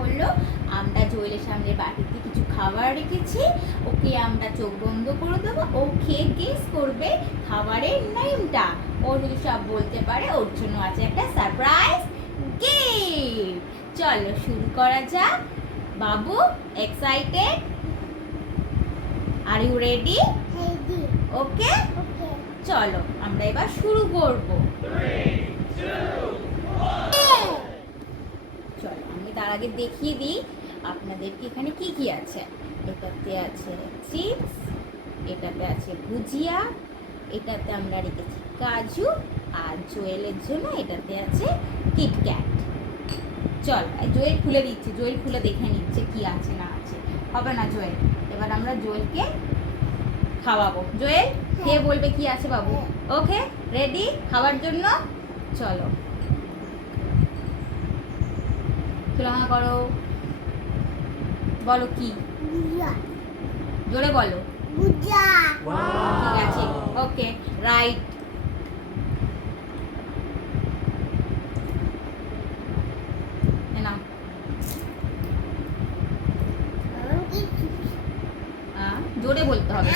হলো আমরা জয়েলের সামনে বাটিতে কিছু খাবার রেখেছি, ওকে আমরা চোখ বন্ধ করে দেবো, ও খেয়ে গেস করবে খাবারের নেমটা। ও যদি সব বলতে পারে ওর জন্য আছে একটা সারপ্রাইজ গিফট। চলো শুরু করা যাক। বাবু excited? Are you ready? Okay চলো আমরা এবার শুরু করব। চলো আমি তার আগে দেখিয়ে দিই আপনাদেরকে এখানে কি কি আছে। এটাতে আছে চিপস, এটাতে আছে ভুজিয়া, এটাতে আমরা রেখেছি কাজু, আর জয়েলের জন্য এটাতে আছে কিটক্যাট। চল জয়েল খুলে দিচ্ছি, জয়েল খুলে দেখে নিচ্ছে কি আছে না আছে। হবে না জয়েল, এবার আমরা জয়েলকে খাওয়াবো। জয়েল খেয়ে বলবে কি আছে বাবু। ওকে রেডি খাওয়ার জন্য? চলো তুলনা করো, বলো কি, জোরে বলো। ঠিক আছে ওকে রাইট। জোরে বলতে হবে।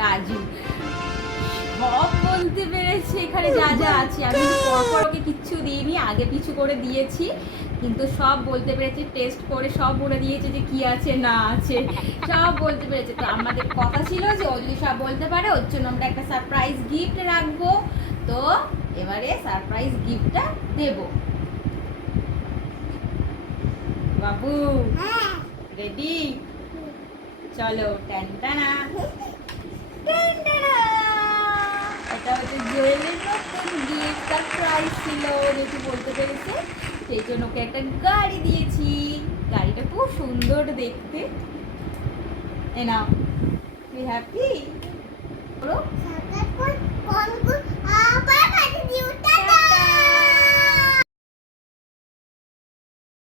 কাজু সব বলতে পেরেছে এখানে যা যা আছে। আমি পরপর ওকে কিচ্ছু দিইনি, আগে পিছু করে দিয়েছি, কিন্তু সব বলতে পেরেছে। টেস্ট করে সব বলে দিয়েছে যে কি আছে না আছে, সব বলতে পেরেছে। তো আমাদের কথা ছিল যে ও যদি সব বলতে পারে ওর জন্য আমরা একটা সারপ্রাইজ গিফট রাখবো। তো এবারে সারপ্রাইজ গিফটটা দেব। বাবু রেডি? চলো টানটানা। এটা হচ্ছে জয়েলের নতুন গিফট, সারপ্রাইজ ছিল যেহেতু বলতে পেরেছে, সেই জন্য ওকে একটা গাড়ি দিয়েছি। গাড়িটা খুব সুন্দর দেখতে। এ নাও, তুই হ্যাপি?